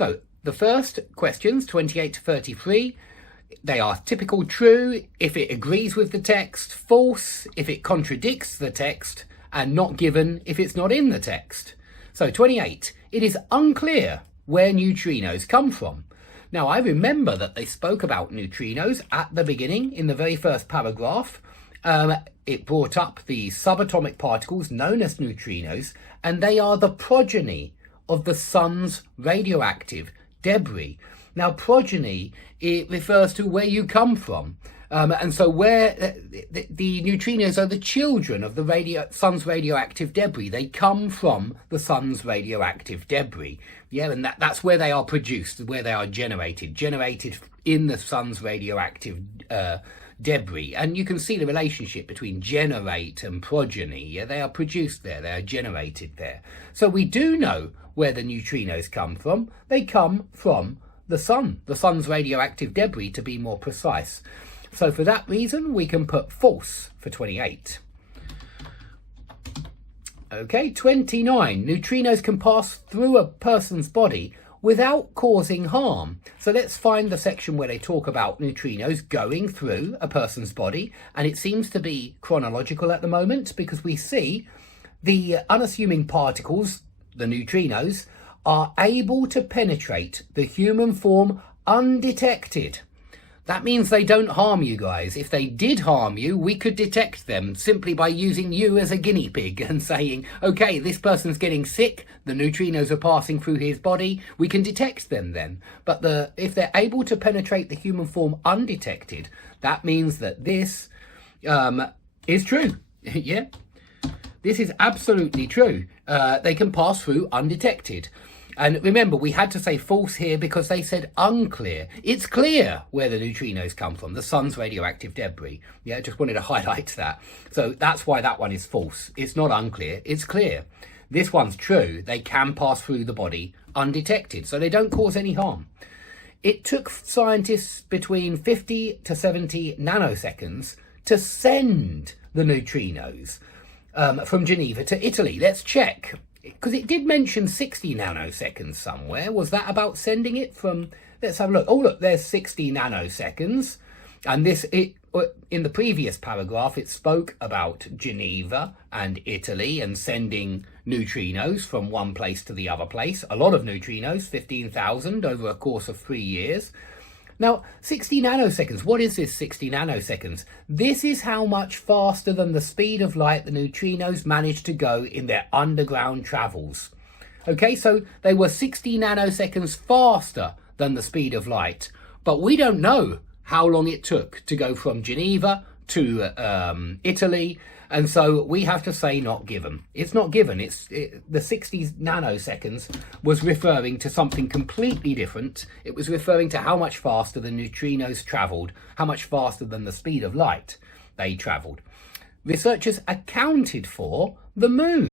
So the first questions, 28 to 33, they are typical true if it agrees with the text, false if it contradicts the text, and not given if it's not in the text. So 28, it is unclear where neutrinos come from. Now, I remember that they spoke about neutrinos at the beginning in the very first paragraph. It brought up the subatomic particles known as neutrinos, and they are the progeny of the sun's radioactive debris. Now, progeny, it refers to where you come from. And so where the neutrinos are the children of the sun's radioactive debris. They come from the sun's radioactive debris. Yeah, and that's where they are produced, where they are generated in the sun's radioactive debris. And you can see the relationship between generate and progeny. Yeah, they are produced there, they are generated there. So we do know where the neutrinos come from. They come from the sun's radioactive debris, to be more precise. So for that reason, we can put false for 28. Okay, 29. Neutrinos can pass through a person's body without causing harm. So let's find the section where they talk about neutrinos going through a person's body. And it seems to be chronological at the moment, because we see the unassuming particles, the neutrinos, are able to penetrate the human form undetected. That means they don't harm you guys. If they did harm you, we could detect them simply by using you as a guinea pig and saying, okay, this person's getting sick, the neutrinos are passing through his body, we can detect them then. But if they're able to penetrate the human form undetected, that means that this is true. Yeah, this is absolutely true. They can pass through undetected. And remember, we had to say false here because they said unclear. It's clear where the neutrinos come from, the sun's radioactive debris. Yeah, just wanted to highlight that. So that's why that one is false. It's not unclear, it's clear. This one's true. They can pass through the body undetected, so they don't cause any harm. It took scientists between 50 to 70 nanoseconds to send the neutrinos from Geneva to Italy. Let's check. Because it did mention 60 nanoseconds somewhere. Was that about sending it from... Let's have a look. Oh, look, there's 60 nanoseconds. And in the previous paragraph, it spoke about Geneva and Italy and sending neutrinos from one place to the other place. A lot of neutrinos, 15,000 over a course of 3 years. Now, 60 nanoseconds, what is this 60 nanoseconds? This is how much faster than the speed of light the neutrinos managed to go in their underground travels. Okay, so they were 60 nanoseconds faster than the speed of light, but we don't know how long it took to go from Geneva to Italy, and so we have to say not given. It's not given. The 60 nanoseconds was referring to something completely different. It was referring to how much faster the neutrinos travelled, how much faster than the speed of light they travelled. Researchers accounted for the moon.